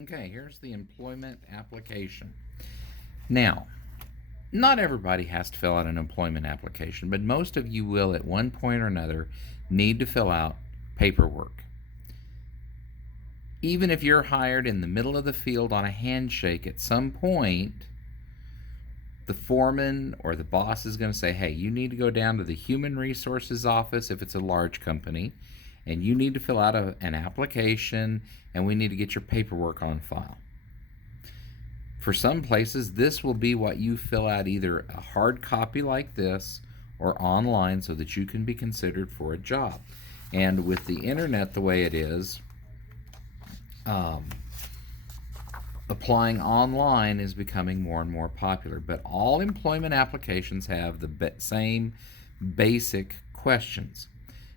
Okay, here's the employment application. Now, not everybody has to fill out an employment application, but most of you will at one point or another need to fill out paperwork. Even if you're hired in the middle of the field on a handshake, at some point, the foreman or the boss is going to say, hey, you need to go down to the human resources office if it's a large company, and you need to fill out an application, and we need to get your paperwork on file. For some places, this will be what you fill out, either a hard copy like this or online, so that you can be considered for a job. And with the internet the way it is, applying online is becoming more and more popular. But all employment applications have the same basic questions.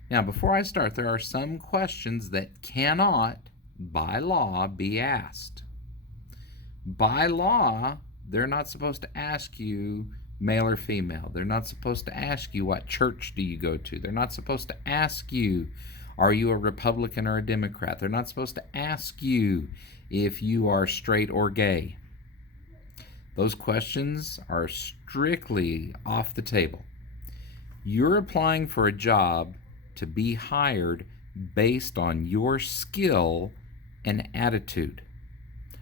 Now, before I start, there are some questions that cannot, by law, be asked. By law, they're not supposed to ask you male or female. They're not supposed to ask you what church do you go to. They're not supposed to ask you, are you a Republican or a Democrat. They're not supposed to ask you if you are straight or gay. Those questions are strictly off the table. You're applying for a job to be hired based on your skill and attitude,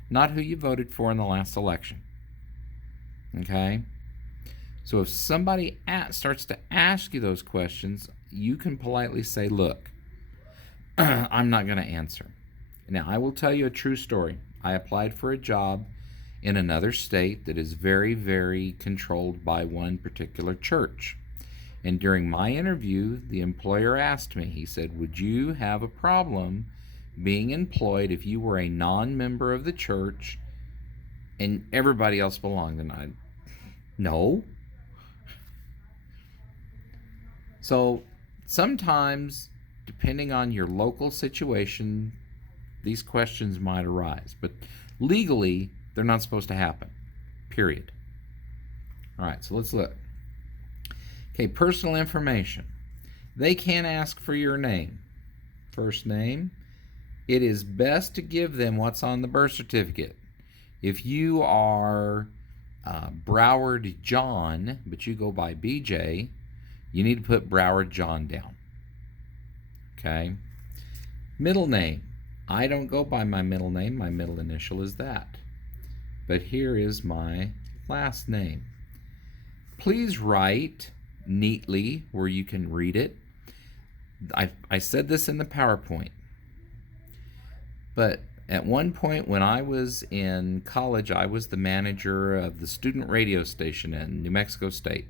not who you voted for in the last election. Okay? So if somebody starts to ask you those questions, you can politely say, look, I'm not going to answer. Now, I will tell you a true story. I applied for a job in another state that is very, very controlled by one particular church. And during my interview, the employer asked me, he said, would you have a problem being employed if you were a non-member of the church and everybody else belonged? And I, no. So sometimes, depending on your local situation, these questions might arise. But legally, they're not supposed to happen, period. All right, so let's look. Okay, personal information. They can ask for your name. First name. It is best to give them what's on the birth certificate. If you are Broward John, but you go by BJ, you need to put Broward John down. Okay? Middle name. I don't go by my middle name. My middle initial is that. But here is my last name. Please write neatly where you can read it. I said this in the PowerPoint. But at one point when I was in college, I was the manager of the student radio station in New Mexico State.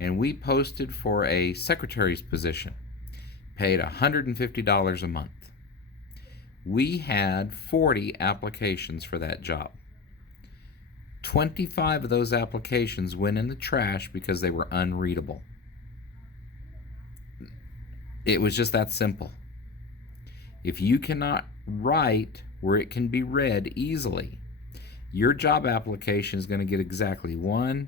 And we posted for a secretary's position, paid $150 a month. We had 40 applications for that job. 25 of those applications went in the trash because they were unreadable. It was just that simple. If you cannot write where it can be read easily, your job application is going to get exactly 1-2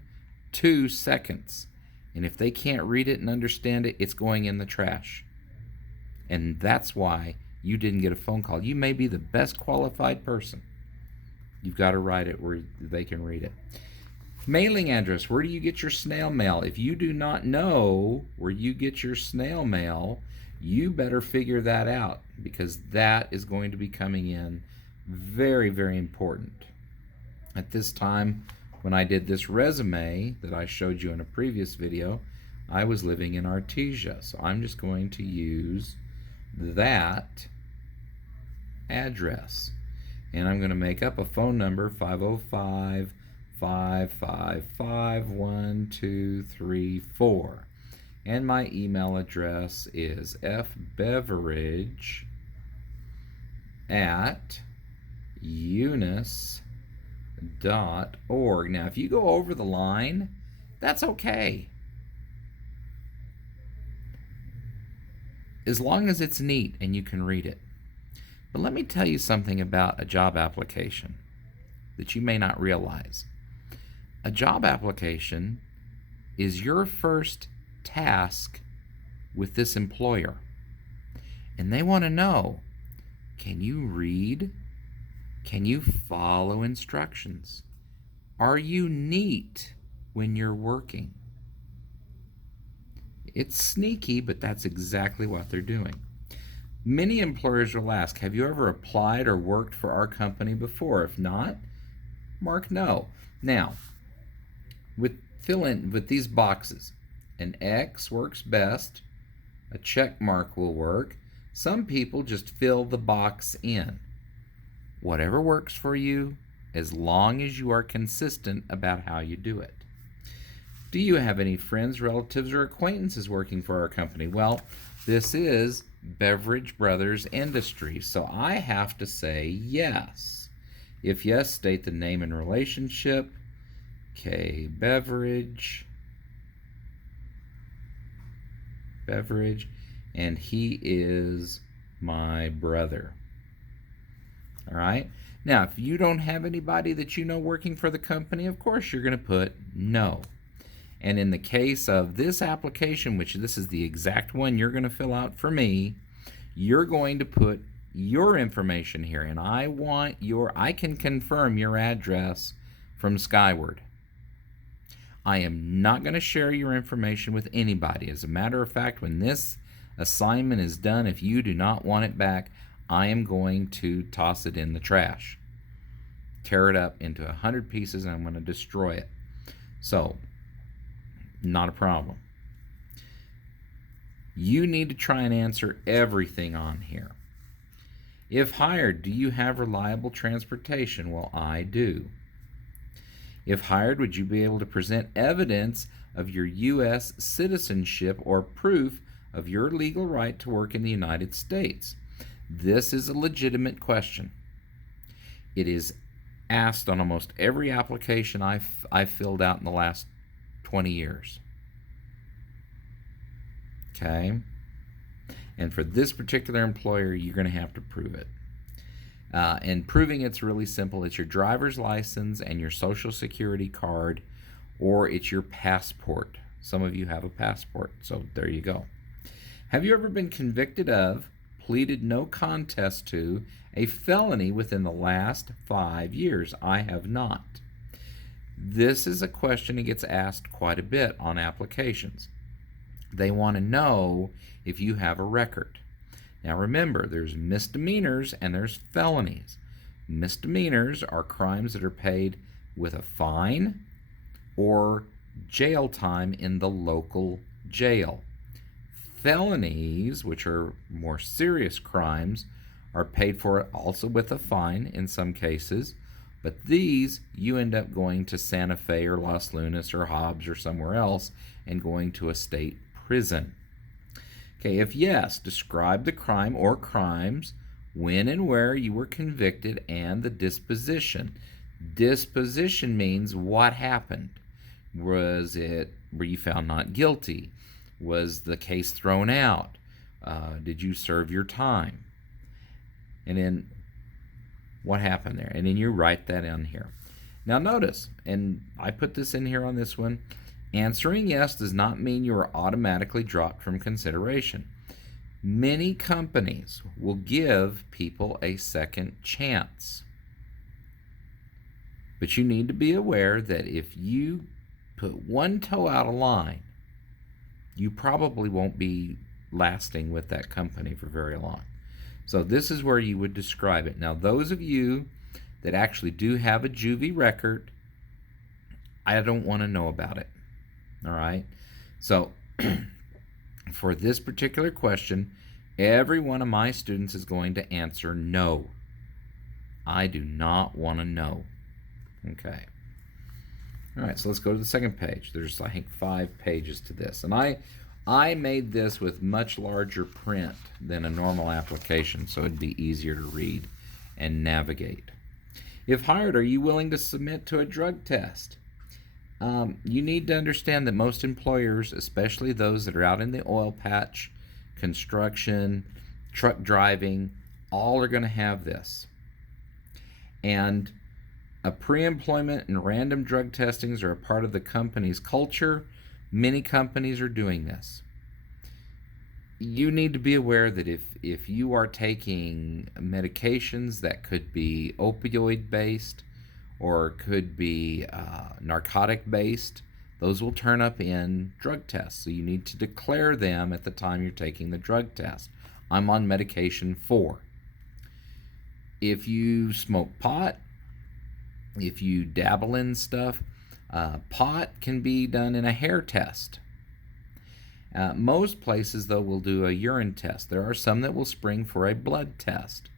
seconds. And if they can't read it and understand it, it's going in the trash. And that's why you didn't get a phone call. You may be the best qualified person. You've got to write it where they can read it. Mailing address. Where do you get your snail mail? If you do not know where you get your snail mail, you better figure that out, because that is going to be coming in very, very important. At this time, when I did this resume that I showed you in a previous video, I was living in Artesia. So I'm just going to use that address. And I'm going to make up a phone number, 505-555-1234. And my email address is fbeveridge@unis.org. Now, if you go over the line, that's okay. As long as it's neat and you can read it. But let me tell you something about a job application that you may not realize. A job application is your first task with this employer. And they want to know, can you read Can you follow instructions? Are you neat when you're working? It's sneaky, but that's exactly what they're doing. Many employers will ask, have you ever applied or worked for our company before? If not, mark no. Now, fill in with these boxes. An X works best. A check mark will work. Some people just fill the box in. Whatever works for you, as long as you are consistent about how you do it. Do you have any friends, relatives, or acquaintances working for our company? Well, this is Beverage Brothers Industries, so I have to say yes. If yes, state the name and relationship. Okay, Beverage, and he is my brother. All right. Now, if you don't have anybody that you know working for the company, of course you're going to put no. And in the case of this application, which this is the exact one you're going to fill out for me, you're going to put your information here. And I can confirm your address from Skyward. I am not going to share your information with anybody. As a matter of fact, when this assignment is done, if you do not want it back, I am going to toss it in the trash. Tear it up into 100 pieces and I'm going to destroy it. So, not a problem. You need to try and answer everything on here. If hired, do you have reliable transportation? Well, I do. If hired, would you be able to present evidence of your U.S. citizenship or proof of your legal right to work in the United States? This is a legitimate question. It is asked on almost every application I've filled out in the last 20 years. Okay? And for this particular employer, you're going to have to prove it. And proving it's really simple. It's your driver's license and your social security card, or it's your passport. Some of you have a passport, so there you go. Have you ever been convicted of, pleaded no contest to, a felony within the last 5 years? I have not. This is a question that gets asked quite a bit on applications. They want to know if you have a record. Now remember, there's misdemeanors and there's felonies. Misdemeanors are crimes that are paid with a fine or jail time in the local jail. Felonies, which are more serious crimes, are paid for also with a fine in some cases, but these you end up going to Santa Fe or Las Lunas or Hobbs or somewhere else and going to a state prison. Okay, if yes, describe the crime or crimes, when and where you were convicted, and the disposition. Disposition means what happened. Were you found not guilty? Was the case thrown out? Did you serve your time? And then what happened there? And then you write that in here. Now notice, and I put this in here on this one, answering yes does not mean you are automatically dropped from consideration. Many companies will give people a second chance. But you need to be aware that if you put one toe out of line, you probably won't be lasting with that company for very long. So this is where you would describe it. Now, those of you that actually do have a juvie record, I don't want to know about it. All right? So for this particular question, every one of my students is going to answer no. I do not want to know. Okay. All right, so let's go to the second page. There's, I think, 5 pages to this. And I made this with much larger print than a normal application, so it'd be easier to read and navigate. If hired, are you willing to submit to a drug test? You need to understand that most employers, especially those that are out in the oil patch, construction, truck driving, all are going to have this. And a pre-employment and random drug testings are a part of the company's culture. Many companies are doing this. you need to be aware that if you are taking medications that could be opioid based or could be narcotic based, those will turn up in drug tests. So you need to declare them at the time you're taking the drug test. I'm on medication for. If you smoke pot, if you dabble in stuff, pot can be done in a hair test. Most places, though, will do a urine test. There are some that will spring for a blood test.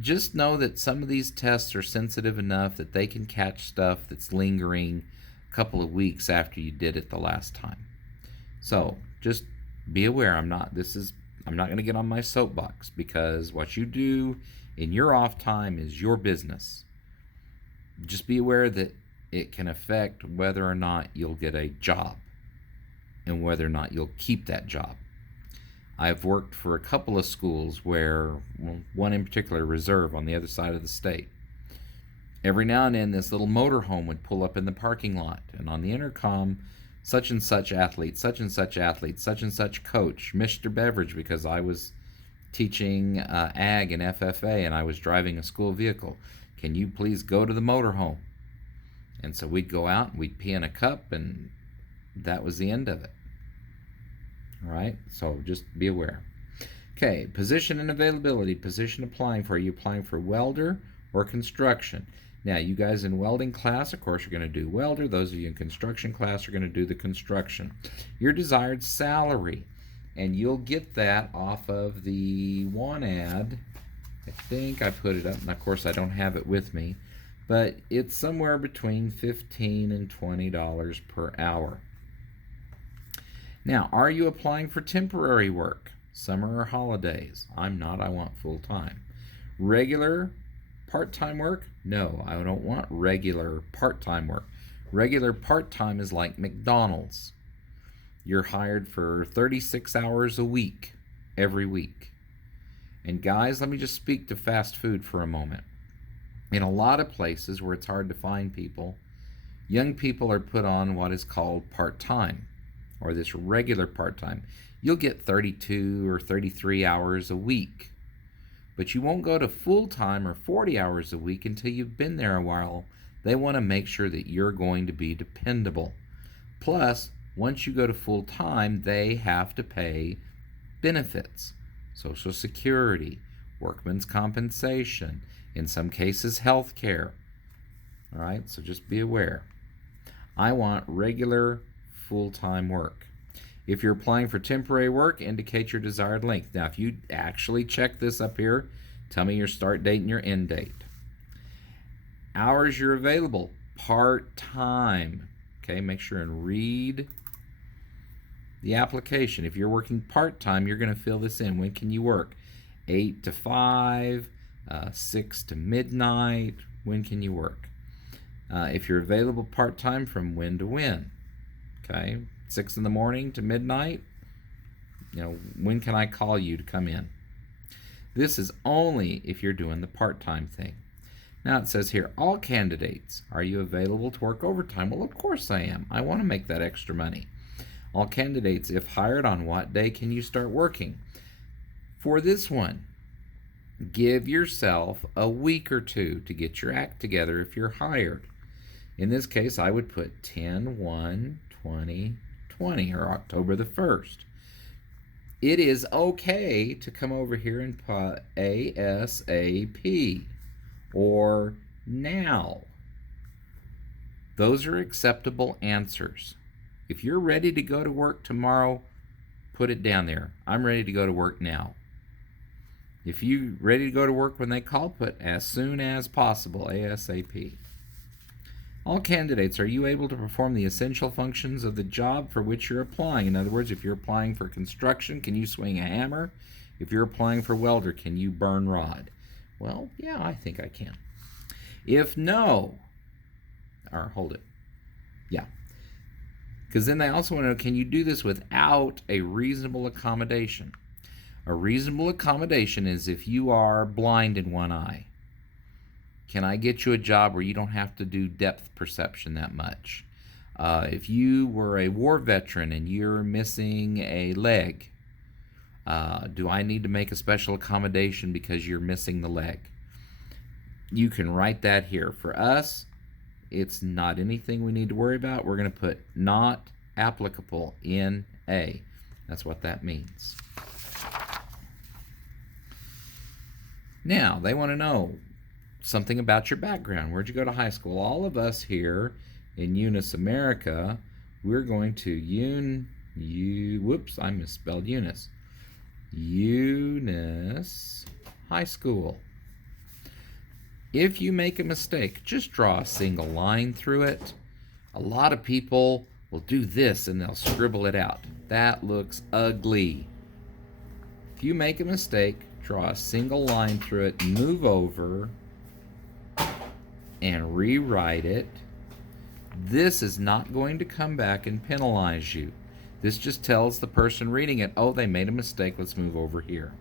Just know that some of these tests are sensitive enough that they can catch stuff that's lingering a couple of weeks after you did it the last time. So just be aware. I'm not going to get on my soapbox, because what you do in your off time is your business. Just be aware that it can affect whether or not you'll get a job and whether or not you'll keep that job. I've worked for a couple of schools where, one in particular, Reserve, on the other side of the state. Every now and then this little motorhome would pull up in the parking lot, and on the intercom, such and such athlete, such and such athlete, such and such coach, Mr. Beverage, because I was teaching ag and FFA and I was driving a school vehicle. Can you please go to the motorhome? And so we'd go out and we'd pee in a cup, and that was the end of it. All right, so just be aware. Okay, position and availability. Position applying for. Are you applying for welder or construction? Now, you guys in welding class, of course, you're going to do welder. Those of you in construction class are going to do the construction. Your desired salary, and you'll get that off of the one ad. I think I put it up, and of course I don't have it with me, but it's somewhere between $15 and $20 per hour. Now, are you applying for temporary work, summer or holidays? I'm not. I want full-time. Regular part-time work? No, I don't want regular part-time work. Regular part-time is like McDonald's. You're hired for 36 hours a week, every week. And guys, let me just speak to fast food for a moment. In a lot of places where it's hard to find people, young people are put on what is called part-time, or this regular part-time. You'll get 32 or 33 hours a week, but you won't go to full-time or 40 hours a week until you've been there a while. They want to make sure that you're going to be dependable. Plus, once you go to full-time, they have to pay benefits, Social Security, workman's compensation, in some cases health care. All right, so just be aware. I want regular full-time work. If you're applying for temporary work, indicate your desired length. Now, if you actually check this up here, tell me your start date and your end date. Hours you're available, part-time. Okay, make sure and read the application. If you're working part-time, you're going to fill this in. When can you work? 8 to 5, 6 to midnight. When can you work? If you're available part-time, from when to when? Okay, 6 in the morning to midnight. When can I call you to come in? This is only if you're doing the part-time thing. Now it says here, all candidates, are you available to work overtime? Well, of course I am. I want to make that extra money. All candidates, if hired, on what day can you start working? For this one, give yourself a week or two to get your act together if you're hired. In this case, I would put 10/1/2020, or October the 1st. It is okay to come over here and put ASAP or now. Those are acceptable answers. If you're ready to go to work tomorrow, put it down there. I'm ready to go to work now. If you're ready to go to work when they call, put as soon as possible, ASAP. All candidates, are you able to perform the essential functions of the job for which you're applying? In other words, if you're applying for construction, can you swing a hammer? If you're applying for welder, can you burn rod? Well, yeah, I think I can. If no, or hold it. Yeah. Because then they also want to know, can you do this without a reasonable accommodation? A reasonable accommodation is if you are blind in one eye. Can I get you a job where you don't have to do depth perception that much? If you were a war veteran and you're missing a leg, Do I need to make a special accommodation because you're missing the leg? You can write that here. For us, it's not anything we need to worry about. We're going to put not applicable in A. That's what that means. Now, they want to know something about your background. Where'd you go to high school? All of us here in Eunice America, we're going to whoops, I misspelled Eunice. Eunice High School. If you make a mistake, just draw a single line through it. A lot of people will do this and they'll scribble it out. That looks ugly. If you make a mistake, draw a single line through it, move over, and rewrite it. This is not going to come back and penalize you. This just tells the person reading it, oh, they made a mistake, let's move over here.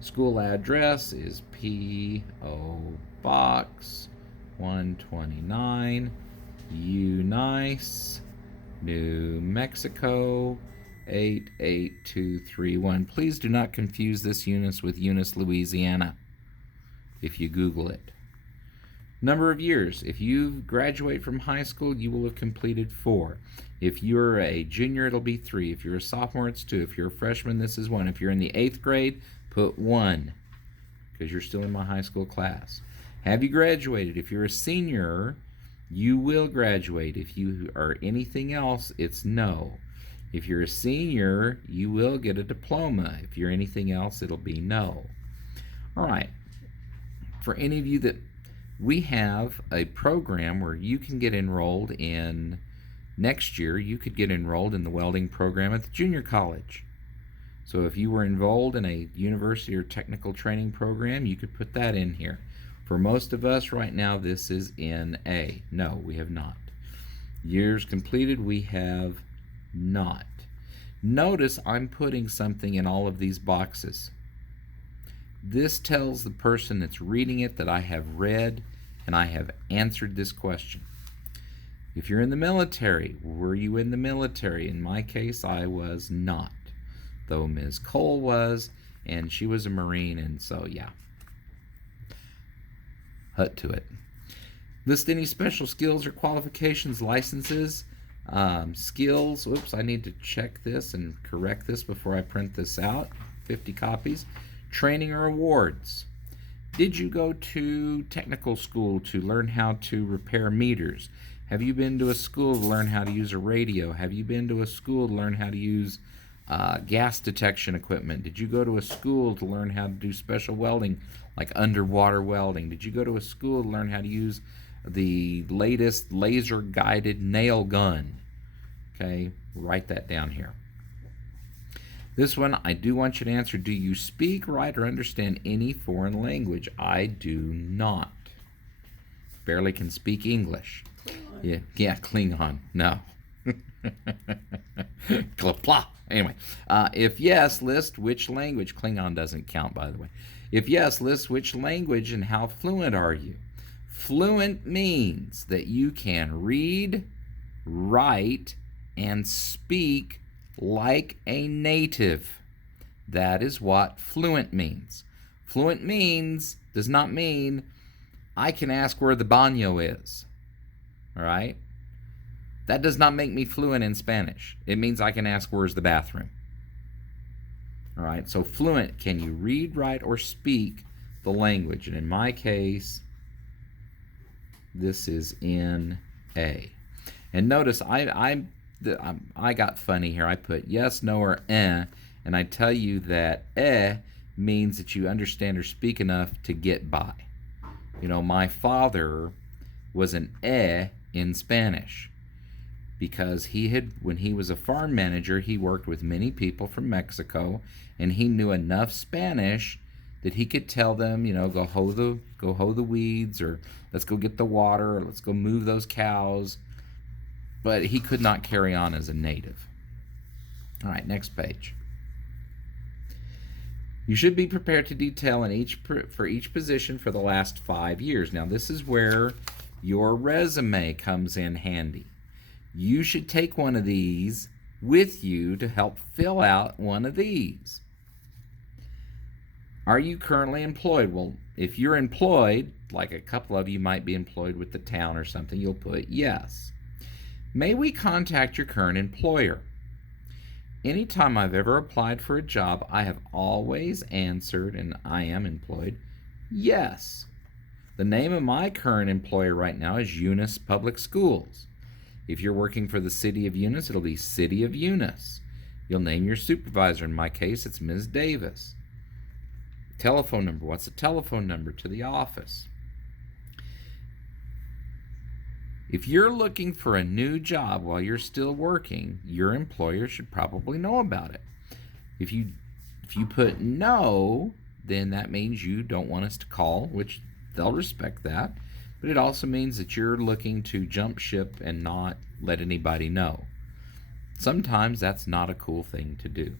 School address is P.O. Box 129, Eunice, New Mexico 88231. Please do not confuse this Eunice with Eunice, Louisiana, if you Google it. Number of years. If you graduate from high school, you will have completed 4. If you're a junior, it'll be 3. If you're a sophomore, it's 2. If you're a freshman, this is 1. If you're in the 8th grade, put 1, because you're still in my high school class. Have you graduated? If you're a senior, you will graduate. If you are anything else, it's no. If you're a senior, you will get a diploma. If you're anything else, it'll be no. All right. For any of you that we have a program where you can get enrolled in next year, you could get enrolled in the welding program at the junior college. So if you were enrolled in a university or technical training program, you could put that in here. For most of us right now, this is in A. No, we have not. Years completed, we have not. Notice I'm putting something in all of these boxes. This tells the person that's reading it that I have read and I have answered this question. If you're in the military, were you in the military? In my case, I was not, though Ms. Cole was, and she was a Marine, and so yeah. Hut to it. List any special skills or qualifications, licenses, skills. Oops, I need to check this and correct this before I print this out. 50 copies. Training or awards. Did you go to technical school to learn how to repair meters? Have you been to a school to learn how to use a radio? Have you been to a school to learn how to use gas detection equipment? Did you go to a school to learn how to do special welding, like underwater welding? Did you go to a school to learn how to use the latest laser-guided nail gun? Okay, write that down here. This one, I do want you to answer, do you speak, write, or understand any foreign language? I do not. Barely can speak English. Klingon. Yeah, Klingon. No. Klapla. Anyway, if yes, list which language. Klingon doesn't count, by the way. If yes, list which language and how fluent are you? Fluent means that you can read, write, and speak like a native. That is what fluent means. Fluent does not mean I can ask where the baño is. All right? That does not make me fluent in Spanish. It means I can ask where's the bathroom. All right? So fluent, can you read, write, or speak the language? And in my case, this is in A. And notice I got funny here. I put yes, no, or and I tell you that means that you understand or speak enough to get by. You know, my father was an in Spanish because when he was a farm manager, he worked with many people from Mexico, and he knew enough Spanish that he could tell them, you know, go hoe the weeds, or let's go get the water, or let's go move those cows. But he could not carry on as a native. All right, next page. You should be prepared to detail for each position for the last 5 years. Now, this is where your resume comes in handy. You should take one of these with you to help fill out one of these. Are you currently employed? Well, if you're employed, like a couple of you might be employed with the town or something, you'll put yes. May we contact your current employer? Anytime I've ever applied for a job, I have always answered, and I am employed, yes. The name of my current employer right now is Eunice Public Schools. If you're working for the City of Eunice, it'll be City of Eunice. You'll name your supervisor. In my case, it's Ms. Davis. Telephone number. What's the telephone number to the office? If you're looking for a new job while you're still working, your employer should probably know about it. If you put no, then that means you don't want us to call, which they'll respect that. But it also means that you're looking to jump ship and not let anybody know. Sometimes that's not a cool thing to do.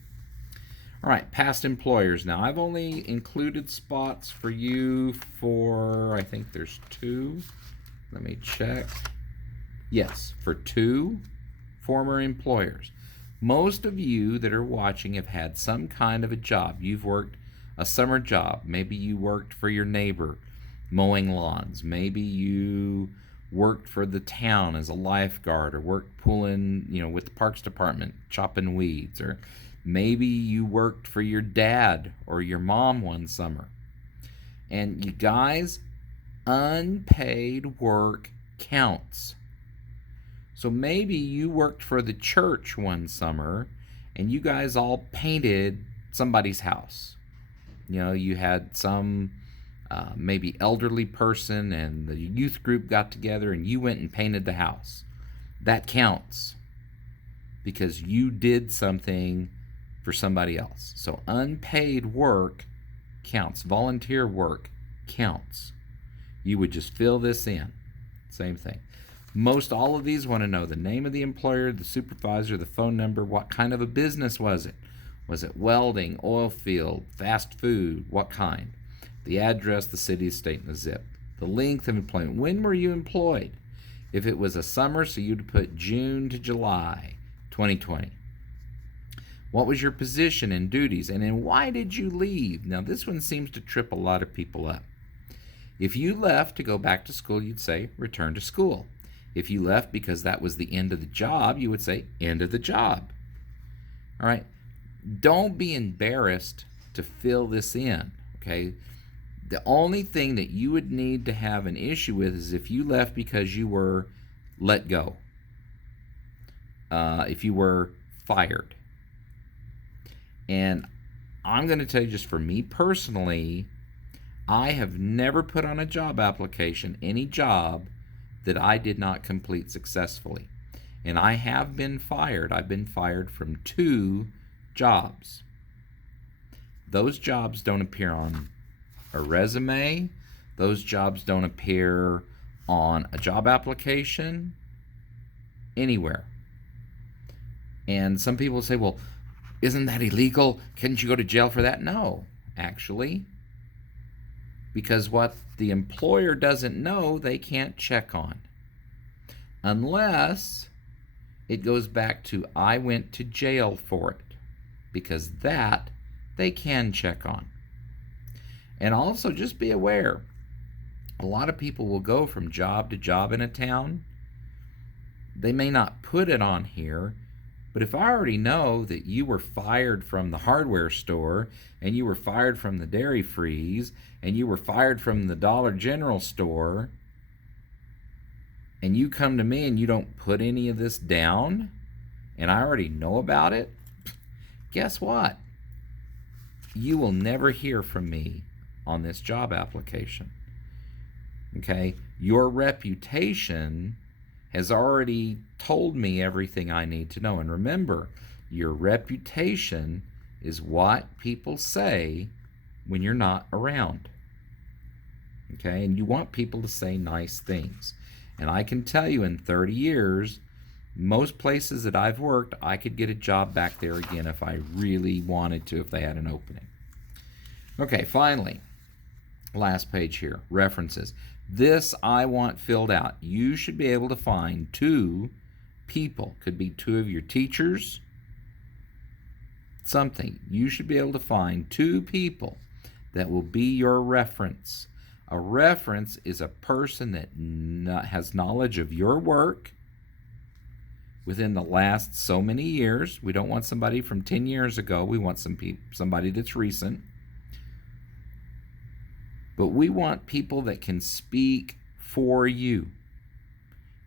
All right, past employers. Now, I've only included spots for you for, I think there's 2. Let me check. Yes, for 2 former employers. Most of you that are watching have had some kind of a job. You've worked a summer job. Maybe you worked for your neighbor mowing lawns. Maybe you worked for the town as a lifeguard, or worked pulling, with the parks department, chopping weeds. Or maybe you worked for your dad or your mom one summer. And you guys, unpaid work counts. So maybe you worked for the church one summer and you guys all painted somebody's house. You had some maybe elderly person and the youth group got together and you went and painted the house. That counts because you did something for somebody else. So unpaid work counts. Volunteer work counts. You would just fill this in. Same thing. Most all of these want to know the name of the employer, the supervisor, the phone number, what kind of a business was it? Was it welding, oil field, fast food, what kind? The address, the city, state, and the zip. The length of employment. When were you employed? If it was a summer, so you'd put June to July 2020. What was your position and duties? And then why did you leave? Now this one seems to trip a lot of people up. If you left to go back to school, you'd say return to school. If you left because that was the end of the job, you would say end of the job. All right. Don't be embarrassed to fill this in, okay? The only thing that you would need to have an issue with is if you left because you were let go, if you were fired. And I'm going to tell you, just for me personally, I have never put on a job application any job that I did not complete successfully. And I have been fired. I've been fired from 2 jobs. Those jobs don't appear on a resume. Those jobs don't appear on a job application anywhere. And some people say, well, isn't that illegal? Couldn't you go to jail for that? No, actually. Because what the employer doesn't know, they can't check on. Unless it goes back to I went to jail for it. Because that they can check on. And also just be aware, a lot of people will go from job to job in a town. They may not put it on here, but if I already know that you were fired from the hardware store, and you were fired from the Dairy Freeze, and you were fired from the Dollar General store, and you come to me and you don't put any of this down, and I already know about it, guess what? You will never hear from me on this job application. Okay? Your reputation has already told me everything I need to know. And remember, your reputation is what people say when you're not around. Okay? And you want people to say nice things. And I can tell you, in 30 years, most places that I've worked, I could get a job back there again if I really wanted to, if they had an opening. Okay, finally, last page here, references. This I want filled out. You should be able to find 2 people. Could be 2 of your teachers. Something. You should be able to find 2 people that will be your reference. A reference is a person that has knowledge of your work within the last so many years. We don't want somebody from 10 years ago. We want somebody that's recent. But we want people that can speak for you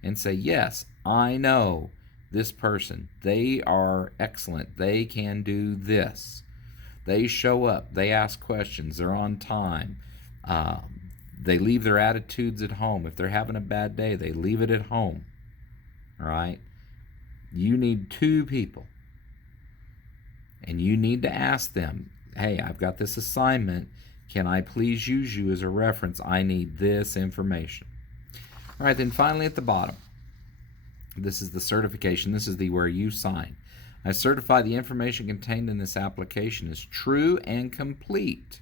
and say, yes, I know this person. They are excellent. They can do this. They show up. They ask questions. They're on time. They leave their attitudes at home. If they're having a bad day, they leave it at home. All right? You need 2 people. And you need to ask them, hey, I've got this assignment. Can I please use you as a reference? I need this information. All right, then finally at the bottom, this is the certification. This is the where you sign. I certify the information contained in this application is true and complete.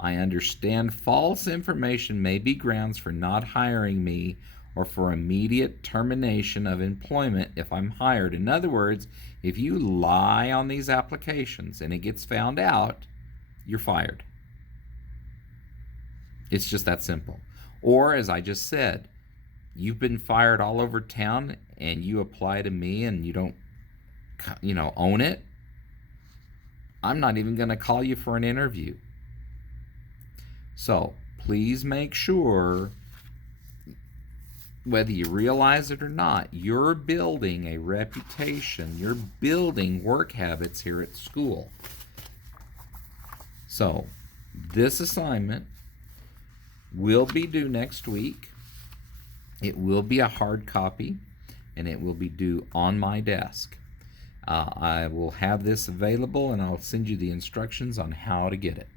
I understand false information may be grounds for not hiring me or for immediate termination of employment if I'm hired. In other words, if you lie on these applications and it gets found out, you're fired. It's just that simple. Or, as I just said, you've been fired all over town and you apply to me and you don't, own it. I'm not even going to call you for an interview. So, please make sure, whether you realize it or not, you're building a reputation. You're building work habits here at school. So, this assignment will be due next week. It will be a hard copy, and it will be due on my desk. I will have this available, and I'll send you the instructions on how to get it.